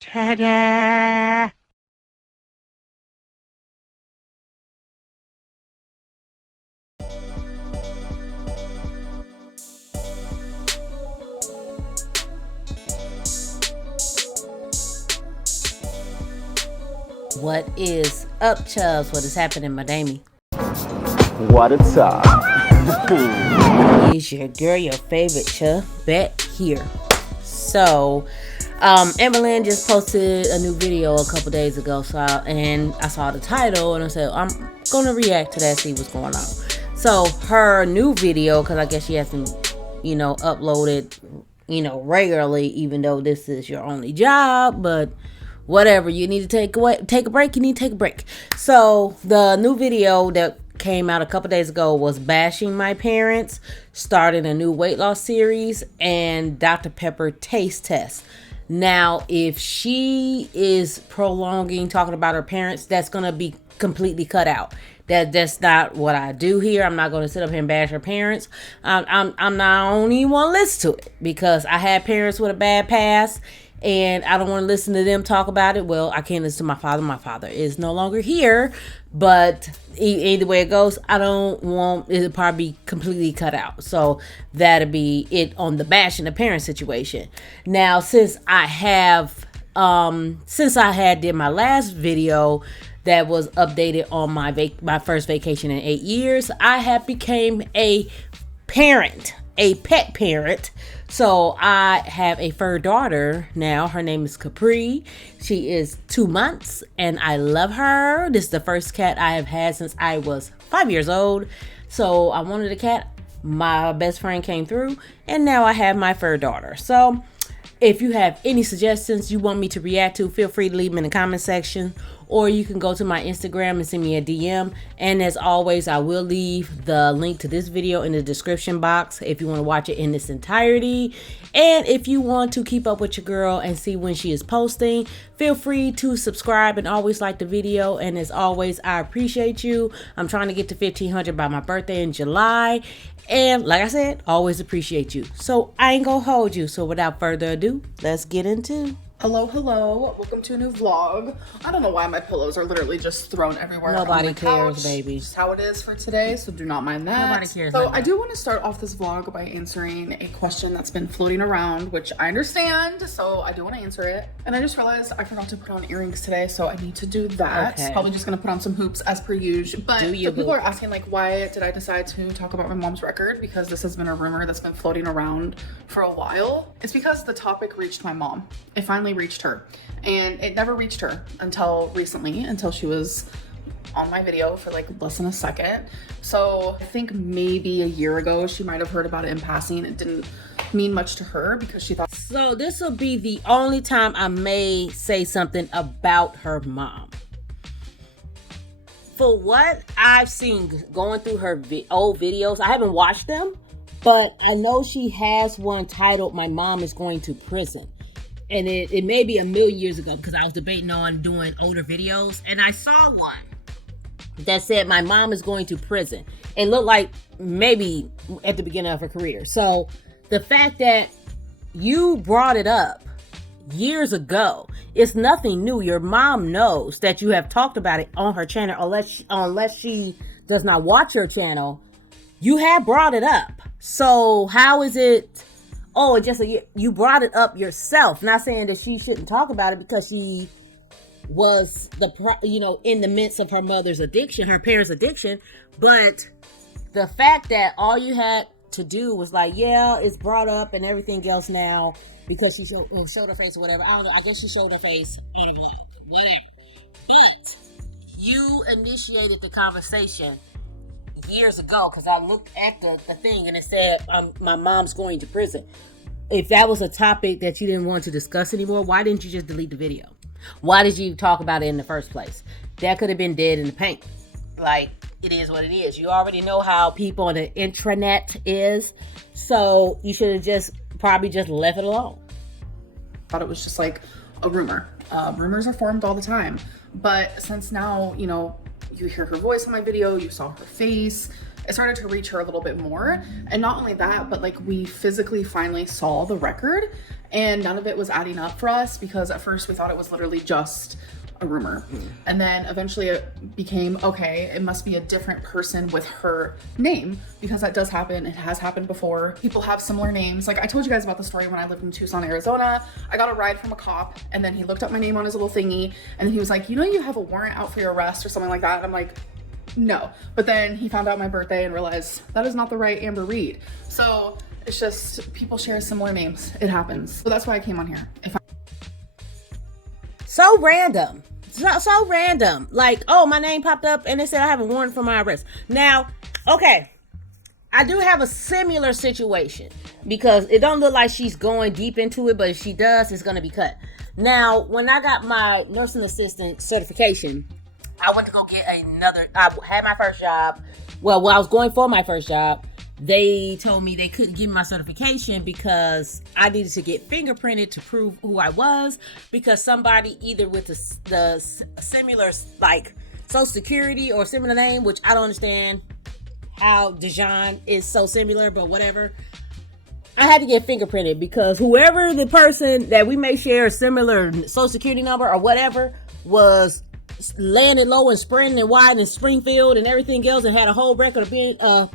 Ta-da! What is up, Chubbs? What is happening, my damie? What a top. Is your girl, your favorite Chubb, back here. So, amberlynn just posted a new video a couple days ago, and I saw the title, and I said, I'm gonna react to that, see what's going on. So, her new video, because I guess she hasn't, uploaded, regularly, even though this is your only job, but whatever, you need to take a break, you need to take a break. So the new video that came out a couple days ago was bashing my parents, starting a new weight loss series, and Dr. Pepper taste test. Now, if she is prolonging talking about her parents, that's gonna be completely cut out. That's not what I do here. I'm not going to sit up here and bash her parents. I'm not, I don't even want to listen to it, because I had parents with a bad past, and I don't want to listen to them talk about it. Well, I can't listen to my father. My father is no longer here, but either way it goes, I don't want it to probably be completely cut out. So that'll be it on the bashing the parent situation. Now, since I had did my last video that was updated on my first vacation in 8 years, I have became a parent, a pet parent. So I have a fur daughter now. Her name is Capri. She is 2 months, and I love her. This is the first cat I have had since I was 5 years old. So I wanted a cat. My best friend came through, and now I have my fur daughter. So if you have any suggestions you want me to react to, feel free to leave them in the comment section, or you can go to my Instagram and send me a DM. And as always, I will leave the link to this video in the description box if you want to watch it in its entirety. And if you want to keep up with your girl and see when she is posting, feel free to subscribe and always like the video. And as always, I appreciate you. I'm trying to get to 1,500 by my birthday in July. And like I said, always appreciate you. So I ain't gonna hold you. So without further ado, let's get into. Hello, welcome to a new vlog. I don't know why my pillows are literally just thrown everywhere. Nobody on the cares, couch. baby. Just how it is for today, so do not mind that. Nobody cares. So I do want to start off this vlog by answering a question that's been floating around, which I understand, so I do want to answer it. And I just realized I forgot to put on earrings today, so I need to do that. Okay. Probably just gonna put on some hoops as per usual. But people are asking, like, why did I decide to talk about my mom's record? Because this has been a rumor that's been floating around for a while. It's because the topic reached my mom. It finally reached her. And it never reached her until recently, until she was on my video for like less than a second. So I think maybe a year ago she might have heard about it in passing. It didn't mean much to her because she thought. So this will be the only time I may say something about her mom. For what I've seen going through her old videos, I haven't watched them, but I know she has one titled "My Mom is Going to Prison." And it may be a million years ago, because I was debating on doing older videos, and I saw one that said my mom is going to prison. It looked like maybe at the beginning of her career. So the fact that you brought it up years ago, it's nothing new. Your mom knows that you have talked about it on her channel, unless she does not watch your channel. You have brought it up. So how is it? Oh, it's just you brought it up yourself. Not saying that she shouldn't talk about it, because she was in the midst of her mother's addiction, her parents' addiction. But the fact that all you had to do was like, yeah, it's brought up and everything else now because she showed her face or whatever. I don't know. I guess she showed her face on a vlog, whatever. But you initiated the conversation years ago, because I looked at the thing and it said my mom's going to prison. If that was a topic that you didn't want to discuss anymore, why didn't you just delete the video? Why did you talk about it in the first place? That could have been dead in the paint. Like, it is what it is. You already know how people on the intranet is, so you should have probably just left it alone. Thought it was just like a rumor. Rumors are formed all the time, but since now you hear her voice in my video, you saw her face, it started to reach her a little bit more. And not only that, but like we physically finally saw the record, and none of it was adding up for us, because at first we thought it was literally just a rumor. And then eventually it became, okay, it must be a different person with her name, because that does happen. It has happened before. People have similar names. Like I told you guys about the story when I lived in Tucson, Arizona. I got a ride from a cop, and then he looked up my name on his little thingy, and he was like, you know, you have a warrant out for your arrest or something like that. And I'm like, no. But then he found out my birthday and realized that is not the right Amber Reed. So it's just, people share similar names. It happens. So that's why I came on here. So random. So random. Like, oh, my name popped up and it said I have a warrant for my arrest. Now, okay, I do have a similar situation, because it don't look like she's going deep into it, but if she does, it's going to be cut. Now, when I got my nursing assistant certification, I went to go get I had my first job. Well, while I was going for my first job, they told me they couldn't give me my certification because I needed to get fingerprinted to prove who I was, because somebody either with the similar, like, Social Security or similar name, which I don't understand how Dijon is so similar, but whatever. I had to get fingerprinted because whoever the person that we may share a similar Social Security number or whatever was landed low and spreading and wide in Springfield and everything else, and had a whole record of being a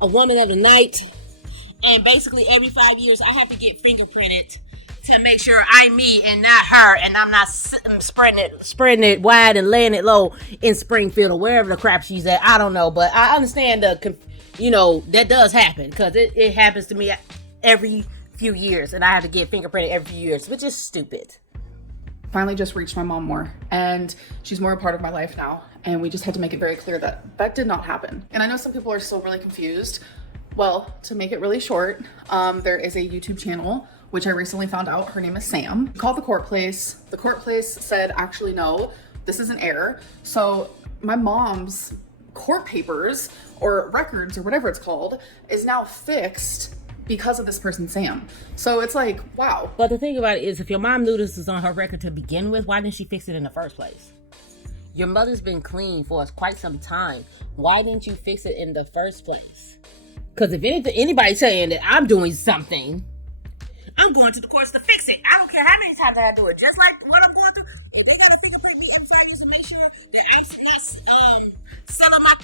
woman of the night. And basically every 5 years I have to get fingerprinted to make sure I'm me and not her, and I'm not spreading it wide and laying it low in Springfield or wherever the crap she's at. I don't know, but I understand that does happen, because it happens to me every few years, and I have to get fingerprinted every few years, which is stupid. Finally just reached my mom more, and she's more a part of my life now, and we just had to make it very clear that that did not happen. And I know some people are still really confused. Well, to make it really short, there is a YouTube channel which I recently found out her name is Sam. Called the court place. The court place said, actually no, this is an error. So my mom's court papers or records or whatever it's called is now fixed because of this person, Sam. So it's like, wow. But the thing about it is, if your mom knew this was on her record to begin with, why didn't she fix it in the first place? Your mother's been clean for quite some time. Why didn't you fix it in the first place? Because if anybody's saying that I'm doing something, I'm going to the courts to fix it. I don't care how many times I do it. Just like what I'm going through. If they got to fingerprint me every 5 years to make sure that I'm not selling my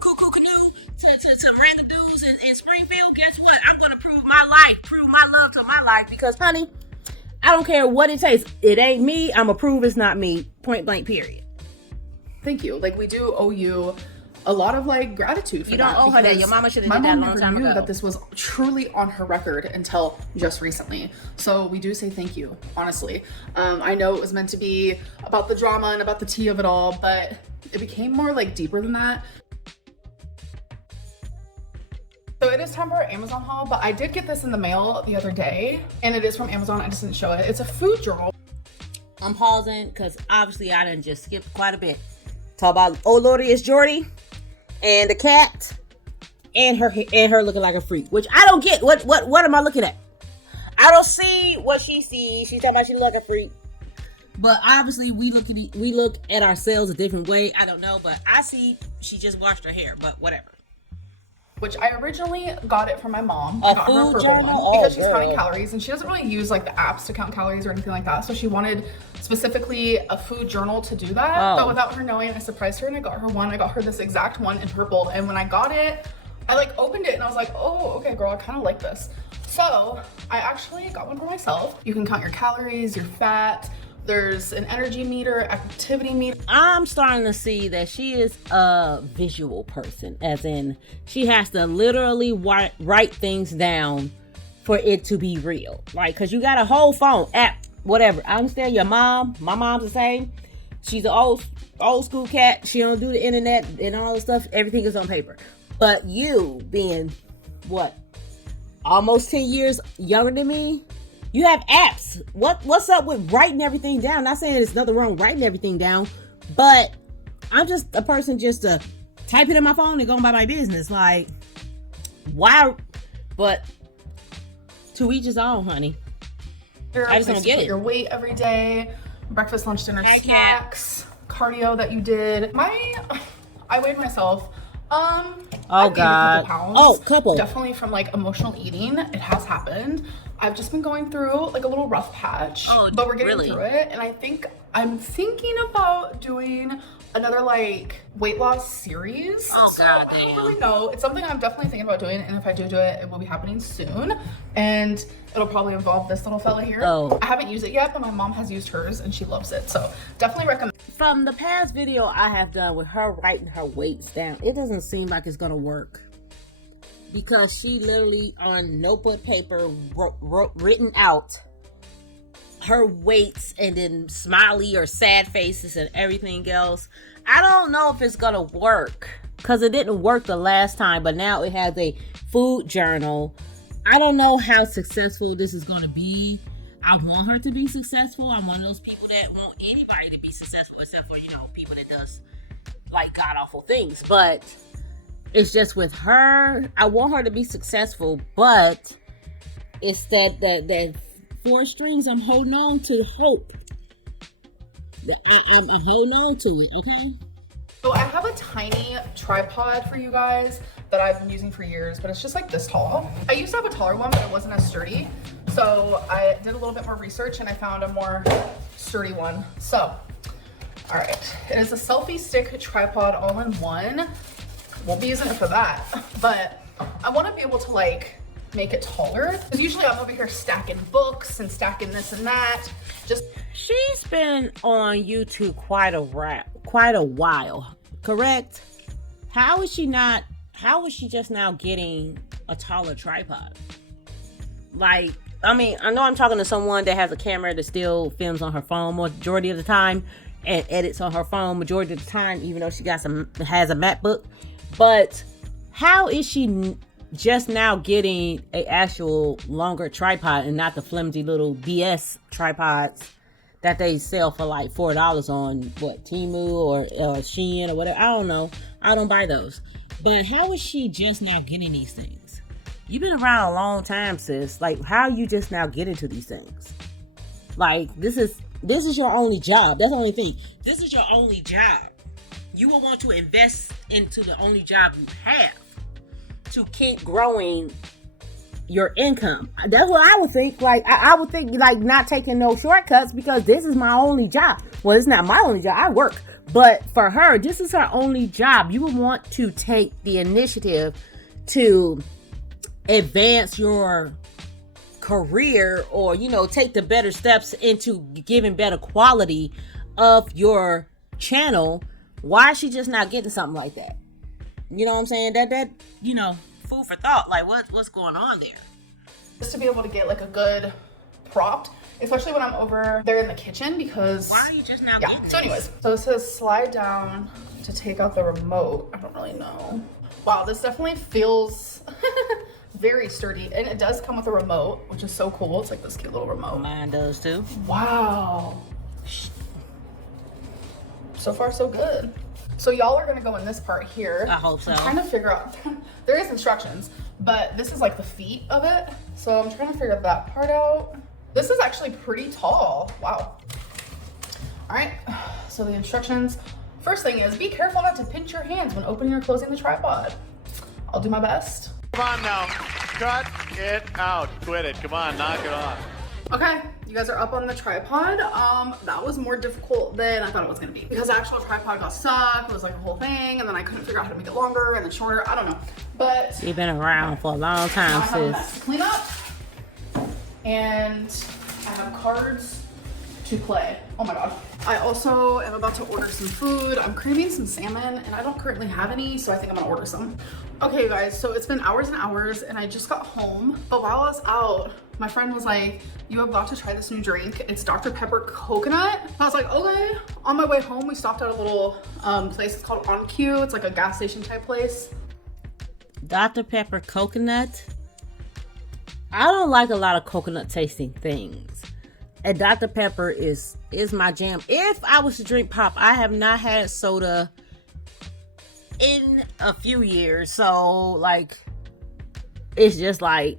cuckoo canoe to random dudes in Springfield, guess what? I'm going to prove my love to my life, because, honey, I don't care what it takes. It ain't me. I'm going to prove it's not me. Point blank, period. Thank you. Like, we do owe you a lot of like gratitude for that. You don't owe her that. Your mama should have did that a long time ago. My mom never knew that this was truly on her record until just recently. So we do say thank you, honestly. I know it was meant to be about the drama and about the tea of it all, but it became more like deeper than that. So it is time for our Amazon haul, but I did get this in the mail the other day, and it is from Amazon. I just didn't show it. It's a food journal. I'm pausing because obviously I done just skipped quite a bit. Talk about old Lordy is Jordy and the cat and her looking like a freak, which I don't get. What am I looking at? I don't see what she sees. She's talking about she look like a freak, but obviously we look at ourselves a different way. I don't know, but I see she just washed her hair, but whatever. Which I originally got it from my mom. I got her a purple one because she's counting calories, and she doesn't really use like the apps to count calories or anything like that. So she wanted specifically a food journal to do that. But without her knowing, I surprised her and I got her one. I got her this exact one in purple. And when I got it, I like opened it and I was like, oh, okay, girl, I kind of like this. So I actually got one for myself. You can count your calories, your fat. There's an energy meter, activity meter. I'm starting to see that she is a visual person, as in she has to literally write things down for it to be real. Like, because you got a whole phone app, whatever. I understand your mom. My mom's the same. She's an old school cat. She don't do the internet and all the stuff. Everything is on paper. But you being, what, almost 10 years younger than me? You have apps. What's up with writing everything down? Not saying there's nothing wrong with writing everything down, but I'm just a person just to type it in my phone and go about my business. Like, why? But to each his own, honey. I just don't get it. Your weight every day, breakfast, lunch, dinner, snacks, cardio that you did. I weighed myself Oh I've gained God. a couple pounds. Oh, couple. Definitely from like emotional eating. It has happened. I've just been going through like a little rough patch. Oh, but we're getting really? through it. And I'm thinking about doing another like weight loss series. Oh, so God, I don't damn. really know. It's something I'm definitely thinking about doing. And if I do it, it will be happening soon. And it'll probably involve this little fella here. Oh. I haven't used it yet, but my mom has used hers and she loves it. So definitely recommend. From the past video I have done with her writing her weights down, it doesn't seem like it's gonna work. Because she literally on notebook paper written out her weights and then smiley or sad faces and everything else. I don't know if it's gonna work because it didn't work the last time, but now it has a food journal. I don't know how successful this is gonna be. I want her to be successful. I'm one of those people that want anybody to be successful except for, people that does like god awful things. But it's just with her, I want her to be successful, but it's that four strings I'm holding on to hope. I'm holding on to it, okay? So I have a tiny tripod for you guys that I've been using for years, but it's just like this tall. I used to have a taller one, but it wasn't as sturdy. So I did a little bit more research and I found a more sturdy one. So, all right, it is a selfie stick tripod all in one. Won't be using it for that, but I want to be able to like make it taller because usually I'm over here stacking books and stacking this and that. She's been on YouTube quite a while, correct? How is she just now getting a taller tripod? Like, I mean, I know I'm talking to someone that has a camera that still films on her phone majority of the time and edits on her phone majority of the time, even though she has a MacBook. But how is she just now getting a actual longer tripod and not the flimsy little BS tripods that they sell for like $4 on Temu or Shein or whatever? I don't know. I don't buy those. But how is she just now getting these things? You've been around a long time, sis. Like, how are you just now getting to these things? Like, this is your only job. That's the only thing. This is your only job. You will want to invest into the only job you have to keep growing your income. That's what I would think. Like, I would think like not taking no shortcuts because this is my only job. Well, it's not my only job. I work. But for her, this is her only job. You would want to take the initiative to advance your career or, take the better steps into giving better quality of your channel. Why is she just not getting something like that? You know what I'm saying? That food for thought. Like, what's going on there? Just to be able to get like a good prop, especially when I'm over there in the kitchen because... Why are you just now getting this? So anyways, so it says slide down to take out the remote. I don't really know. Wow, this definitely feels very sturdy. And it does come with a remote, which is so cool. It's like this cute little remote. Mine does too. Wow. So far, so good. So y'all are gonna go in this part here. I hope so. I'm trying to figure out, there is instructions, but this is like the feet of it. So I'm trying to figure that part out. This is actually pretty tall. Wow. All right, so the instructions. First thing is be careful not to pinch your hands when opening or closing the tripod. I'll do my best. Come on now, cut it out. Quit it, come on, knock it off. Okay, you guys are up on the tripod. That was more difficult than I thought it was gonna be because the actual tripod got stuck. It was like a whole thing, and then I couldn't figure out how to make it longer and then shorter. I don't know, but you've been around for a long time, I have a mess sis. to clean up, and I have cards to play. Oh my god! I also am about to order some food. I'm craving some salmon, and I don't currently have any, so I think I'm gonna order some. Okay, you guys. So it's been hours and hours, and I just got home. But while I was out, my friend was like, you have got to try this new drink. It's Dr. Pepper Coconut. I was like, okay. On my way home, we stopped at a little place. It's called On Q. It's like a gas station type place. Dr. Pepper Coconut. I don't like a lot of coconut tasting things. And Dr. Pepper is my jam. If I was to drink pop, I have not had soda in a few years. So, like, it's just like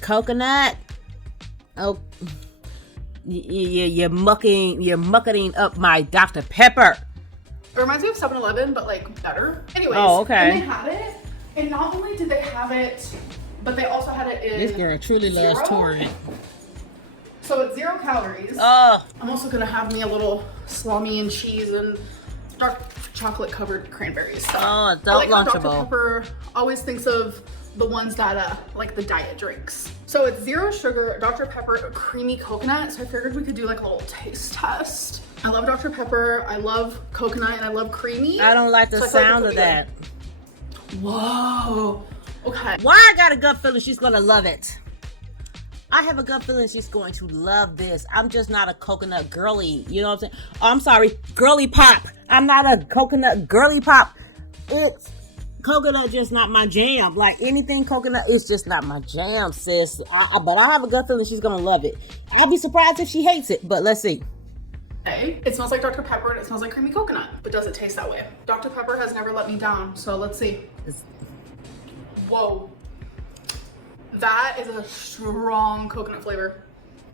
coconut. Oh, you're mucking up my Dr. Pepper. It reminds me of 7-Eleven, but like better. Anyways, Oh, okay. And they had it, and not only did they have it, but they also had it in This girl truly loves touring. So it's 0 calories. Oh. I'm also gonna have me a little salami and cheese and dark chocolate covered cranberries. So Oh, adult I like how Dr. Lunchable. Pepper always thinks of the ones that like the diet drinks. So it's 0 sugar, Dr. Pepper, creamy coconut. So I figured we could do like a little taste test. I love Dr. Pepper, I love coconut, and I love creamy. I don't like the So I feel like sound it of could be that. Whoa. Okay. Why I got a gut feeling she's gonna love it. I have a gut feeling she's going to love this. I'm just not a coconut girly. You know what I'm saying? Oh, I'm sorry, girly pop. I'm not a coconut girly pop. It's coconut just not my jam. Like anything coconut is just not my jam, sis. But I have a gut feeling she's gonna love it. I'll be surprised if she hates it, but let's see. It smells like Dr. Pepper and it smells like creamy coconut, but does it taste that way? Dr. Pepper has never let me down, so let's see. Whoa. That is a strong coconut flavor.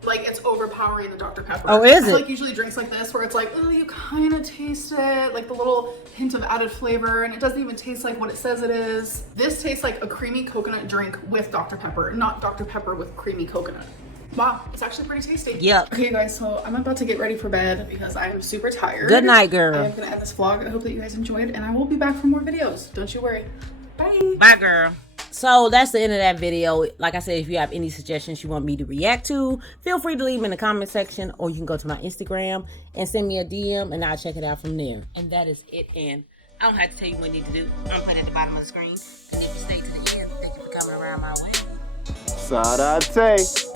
Like, it's overpowering the Dr. Pepper. Oh, is I feel it? like usually drinks like this where it's like, oh, you kind of taste it, like the little hint of added flavor, and it doesn't even taste like what it says it is. This tastes like a creamy coconut drink with Dr. Pepper, not Dr. Pepper with creamy coconut. Wow, it's actually pretty tasty. Yep. Okay, guys, so I'm about to get ready for bed because I am super tired. Good night, girl. I am gonna end this vlog. I hope that you guys enjoyed, and I will be back for more videos. Don't you worry. Bye. Bye, girl. So that's the end of that video. Like I said, if you have any suggestions you want me to react to, feel free to leave them in the comment section, or you can go to my Instagram and send me a DM and I'll check it out from there. And that is it. And I don't have to tell you what you need to do. I'm putting it at the bottom of the screen. Because if you stay to the end, thank you for coming around my way. Sarate.